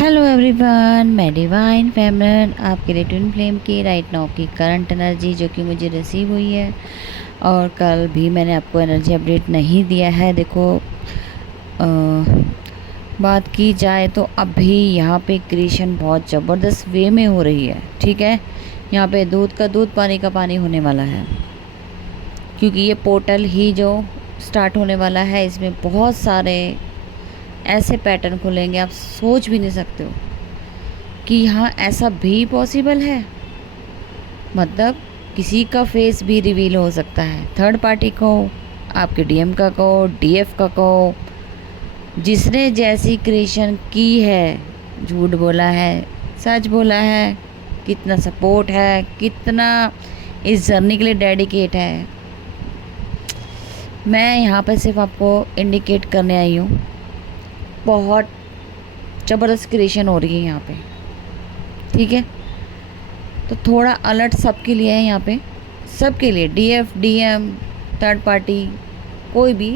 Hello everyone, मैं divine फेमनन आपके लिए ट्विन फ्लेम की राइट नाउ की करंट एनर्जी जो कि मुझे रिसीव हुई है। और कल भी मैंने आपको एनर्जी अपडेट नहीं दिया है। देखो, बात की जाए तो अभी यहाँ पे क्रिएशन बहुत ज़बरदस्त वे में हो रही है। ठीक है, यहाँ पे दूध का दूध पानी का पानी होने वाला है, क्योंकि ये पोर्टल ही जो स्टार्ट होने वाला है, इसमें बहुत सारे ऐसे पैटर्न खुलेंगे आप सोच भी नहीं सकते हो कि यहाँ ऐसा भी पॉसिबल है। मतलब किसी का फेस भी रिवील हो सकता है, थर्ड पार्टी को, आपके डीएम का कहो, डीएफ का कहो, जिसने जैसी क्रिएशन की है, झूठ बोला है, सच बोला है, कितना सपोर्ट है, कितना इस जर्नी के लिए डेडिकेट है। मैं यहाँ पर सिर्फ आपको इंडिकेट करने आई हूँ, बहुत ज़बरदस्त क्रिएशन हो रही है यहाँ पे। ठीक है, तो थोड़ा अलर्ट सबके लिए है यहाँ पे, सबके लिए, डीएफ, डीएम, थर्ड पार्टी, कोई भी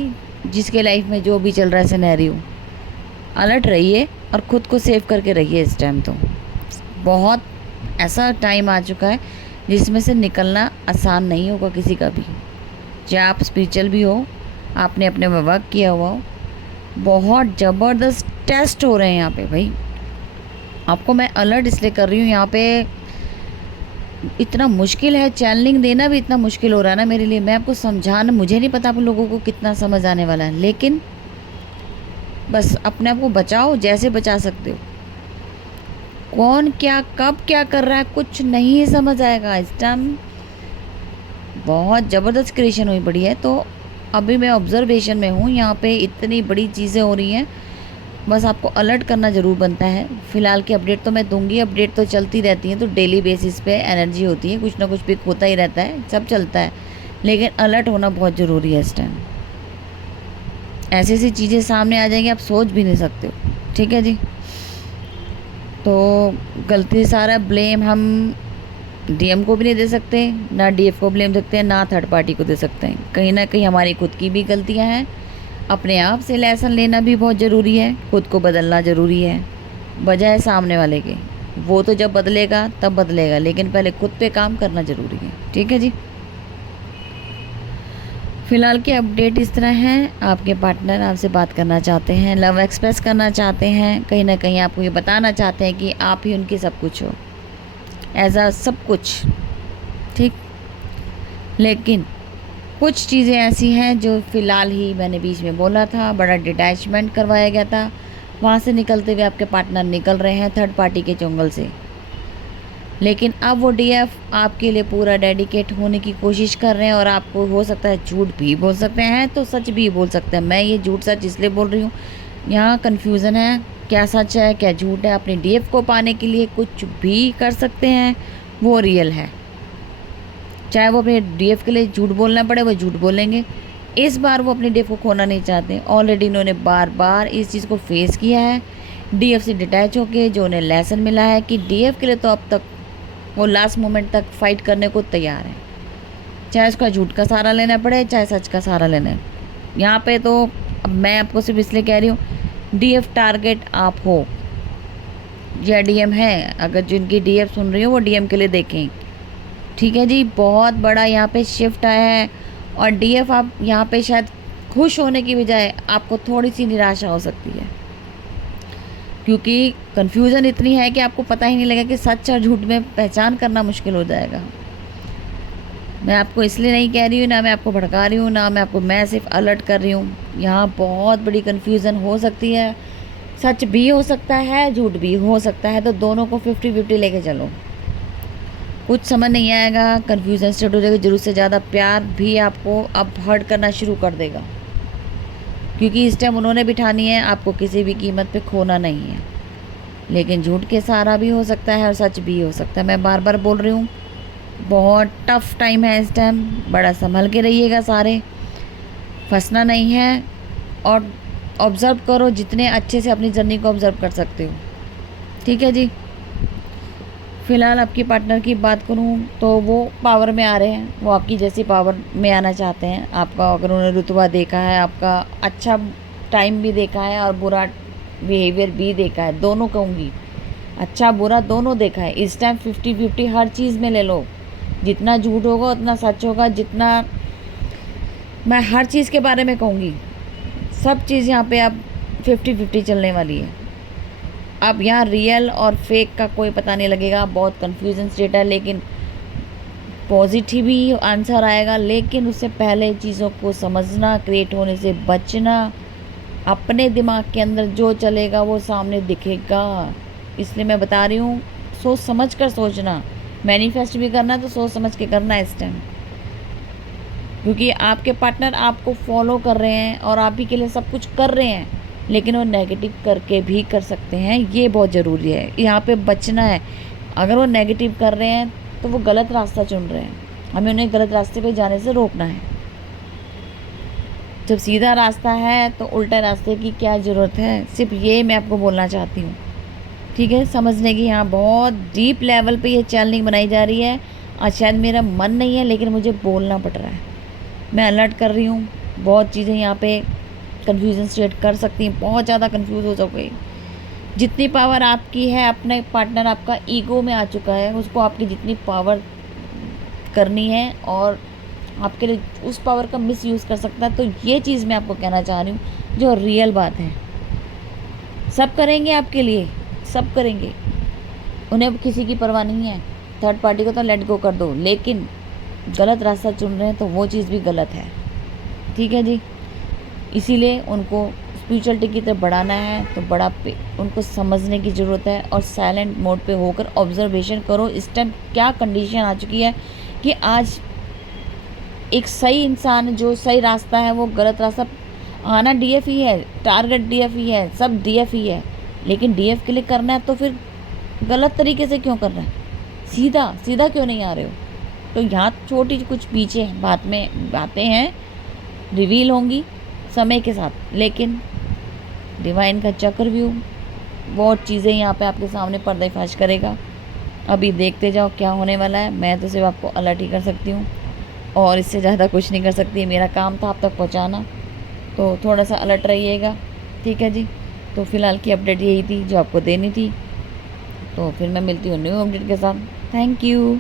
जिसके लाइफ में जो भी चल रहा है सिनेरियो, अलर्ट रहिए और ख़ुद को सेव करके रहिए। इस टाइम तो बहुत ऐसा टाइम आ चुका है जिसमें से निकलना आसान नहीं होगा किसी का भी, चाहे आप स्पिरिचुअल भी हो, आपने अपने में वर्क किया हुआ हो। बहुत ज़बरदस्त टेस्ट हो रहे हैं यहाँ पे भाई। आपको मैं अलर्ट इसलिए कर रही हूँ, यहाँ पे इतना मुश्किल है, चैनलिंग देना भी इतना मुश्किल हो रहा है ना मेरे लिए। मैं आपको समझाना, मुझे नहीं पता आप लोगों को कितना समझ आने वाला है, लेकिन बस अपने आप को बचाओ जैसे बचा सकते हो। कौन क्या कब क्या कर रहा है कुछ नहीं समझ आएगा। इस टाइम बहुत ज़बरदस्त क्रिएशन हुई पड़ी है, तो अभी मैं ऑब्जर्वेशन में हूँ, यहाँ पे इतनी बड़ी चीज़ें हो रही हैं, बस आपको अलर्ट करना ज़रूर बनता है। फ़िलहाल की अपडेट तो मैं दूंगी, अपडेट तो चलती रहती है, तो डेली बेसिस पे एनर्जी होती है, कुछ ना कुछ पिक होता ही रहता है, सब चलता है, लेकिन अलर्ट होना बहुत ज़रूरी है इस टाइम। ऐसी ऐसी चीज़ें सामने आ जाएंगी आप सोच भी नहीं सकते हो। ठीक है जी, तो गलती सारा ब्लेम हम डीएम को भी नहीं दे सकते, ना डीएफ को ब्लेम सकते हैं, ना थर्ड पार्टी को दे सकते हैं। कहीं ना कहीं हमारी खुद की भी गलतियां हैं। अपने आप से लेसन लेना भी बहुत ज़रूरी है, खुद को बदलना ज़रूरी है, बजाय सामने वाले के। वो तो जब बदलेगा तब बदलेगा, लेकिन पहले खुद पे काम करना ज़रूरी है। ठीक है जी, फ़िलहाल की अपडेट इस तरह है। आपके पार्टनर आपसे बात करना चाहते हैं, लव एक्सप्रेस करना चाहते हैं, कहीं ना कहीं आपको ये बताना चाहते हैं कि आप ही उनकी सब कुछ हो, ऐसा सब कुछ। ठीक, लेकिन कुछ चीज़ें ऐसी हैं जो फ़िलहाल ही मैंने बीच में बोला था, बड़ा डिटैचमेंट करवाया गया था, वहाँ से निकलते हुए आपके पार्टनर निकल रहे हैं थर्ड पार्टी के चुंगल से। लेकिन अब वो डीएफ आपके लिए पूरा डेडिकेट होने की कोशिश कर रहे हैं, और आपको हो सकता है झूठ भी बोल सकते हैं तो सच भी बोल सकते हैं। मैं ये झूठ सच इसलिए बोल रही हूँ, यहाँ कन्फ्यूज़न है, क्या सच है क्या झूठ है। अपने डीएफ को पाने के लिए कुछ भी कर सकते हैं, वो रियल है। चाहे वो अपने डीएफ के लिए झूठ बोलना पड़े, वो झूठ बोलेंगे। इस बार वो अपने डीएफ को खोना नहीं चाहते। ऑलरेडी इन्होंने बार बार इस चीज़ को फेस किया है, डीएफ से डिटैच होके, जो उन्हें लेसन मिला है कि डीएफ के लिए तो अब तक वो लास्ट मोमेंट तक फाइट करने को तैयार है, चाहे उसका झूठ का सहारा लेना पड़े, चाहे सच का सहारा लेना है। यहाँ पे तो अब मैं आपको सिर्फ इसलिए कह रही हूँ, डीएफ टारगेट आप हो या डीएम है, अगर जिनकी डीएफ सुन रही हो वो डीएम के लिए देखें। ठीक है जी, बहुत बड़ा यहाँ पे शिफ्ट आया है, और डीएफ आप यहाँ पे शायद खुश होने की बजाय आपको थोड़ी सी निराशा हो सकती है, क्योंकि कन्फ्यूज़न इतनी है कि आपको पता ही नहीं लगेगा कि सच और झूठ में पहचान करना मुश्किल हो जाएगा। मैं आपको इसलिए नहीं कह रही हूँ, ना मैं आपको भड़का रही हूँ, ना मैं सिर्फ अलर्ट कर रही हूँ। यहाँ बहुत बड़ी कन्फ्यूज़न हो सकती है, सच भी हो सकता है, झूठ भी हो सकता है, तो दोनों को 50-50 लेके चलो। कुछ समझ नहीं आएगा, कन्फ्यूज़न स्टार्ट हो जाएगी, ज़रूरत से ज़्यादा प्यार भी आपको अब हर्ट करना शुरू कर देगा, क्योंकि इस टाइम उन्होंने बिठानी है, आपको किसी भी कीमत पे खोना नहीं है। लेकिन झूठ के सहारा भी हो सकता है और सच भी हो सकता है। मैं बार बार बोल रही हूँ, बहुत टफ टाइम है इस टाइम, बड़ा संभल के रहिएगा सारे, फंसना नहीं है, और ऑब्ज़र्व करो जितने अच्छे से अपनी जर्नी को ऑब्ज़र्व कर सकते हो। ठीक है जी, फ़िलहाल आपकी पार्टनर की बात करूं तो वो पावर में आ रहे हैं, वो आपकी जैसी पावर में आना चाहते हैं। आपका अगर उन्होंने रुतबा देखा है, आपका अच्छा टाइम भी देखा है और बुरा बिहेवियर भी देखा है, दोनों कहूँगी, अच्छा बुरा दोनों देखा है। इस टाइम 50-50 हर चीज़ में ले लो, जितना झूठ होगा उतना सच होगा, जितना मैं हर चीज़ के बारे में कहूँगी, सब चीज़ यहाँ पे अब 50-50 चलने वाली है। अब यहाँ रियल और फेक का कोई पता नहीं लगेगा, बहुत कन्फ्यूजन स्टेट है, लेकिन पॉजिटिव ही आंसर आएगा। लेकिन उससे पहले चीज़ों को समझना, क्रिएट होने से बचना, अपने दिमाग के अंदर जो चलेगा वो सामने दिखेगा। इसलिए मैं बता रही हूँ, सोच समझ कर सोचना। मैनिफेस्ट भी करना है तो सोच समझ के करना है इस टाइम, क्योंकि आपके पार्टनर आपको फॉलो कर रहे हैं और आप ही के लिए सब कुछ कर रहे हैं, लेकिन वो नेगेटिव करके भी कर सकते हैं। ये बहुत ज़रूरी है, यहाँ पे बचना है। अगर वो नेगेटिव कर रहे हैं तो वो गलत रास्ता चुन रहे हैं, हमें उन्हें गलत रास्ते पे जाने से रोकना है। जब सीधा रास्ता है तो उल्टा रास्ते की क्या ज़रूरत है, सिर्फ ये मैं आपको बोलना चाहती हूँ। ठीक है, समझने की यहाँ बहुत डीप लेवल पे ये चैनलिंग बनाई जा रही है। आज शायद मेरा मन नहीं है, लेकिन मुझे बोलना पड़ रहा है। मैं अलर्ट कर रही हूँ, बहुत चीज़ें यहाँ पे कन्फ्यूज़न क्रिएट कर सकती हैं, बहुत ज़्यादा कन्फ्यूज़ हो जाओगे। जितनी पावर आपकी है, अपने पार्टनर आपका ईगो में आ चुका है, उसको आपकी जितनी पावर करनी है और आपके लिए उस पावर का मिस यूज़ कर सकता है। तो ये चीज़ मैं आपको कहना चाह रही हूँ, जो रियल बात है। सब करेंगे आपके लिए, सब करेंगे, उन्हें अब किसी की परवाह नहीं है। थर्ड पार्टी को तो लेट गो कर दो, लेकिन गलत रास्ता चुन रहे हैं तो वो चीज़ भी गलत है। ठीक है जी, इसीलिए उनको स्पिरिचुअलिटी की तरफ बढ़ाना है तो बड़ा उनको समझने की ज़रूरत है, और साइलेंट मोड पे होकर ऑब्जर्वेशन करो इस टाइम क्या कंडीशन आ चुकी है कि आज एक सही इंसान जो सही रास्ता है वो गलत रास्ता आना डीएफ ही है, टारगेट डीएफ ही है, सब डीएफ ही है। लेकिन डीएफ के लिए करना है तो फिर गलत तरीके से क्यों कर रहे हैं, सीधा सीधा क्यों नहीं आ रहे हो। तो यहाँ छोटी कुछ पीछे बातें हैं, रिवील होंगी समय के साथ, लेकिन डिवाइन का चक्रव्यूह बहुत चीज़ें यहाँ पे आपके सामने पर्दाफाश करेगा। अभी देखते जाओ क्या होने वाला है। मैं तो सिर्फ आपको अलर्ट ही कर सकती हूँ और इससे ज़्यादा कुछ नहीं कर सकती। मेरा काम था आप तक पहुँचाना, तो थोड़ा सा अलर्ट रहिएगा। ठीक है जी, तो फ़िलहाल की अपडेट यही थी जो आपको देनी थी। तो फिर मैं मिलती हूँ न्यू अपडेट के साथ। Thank you.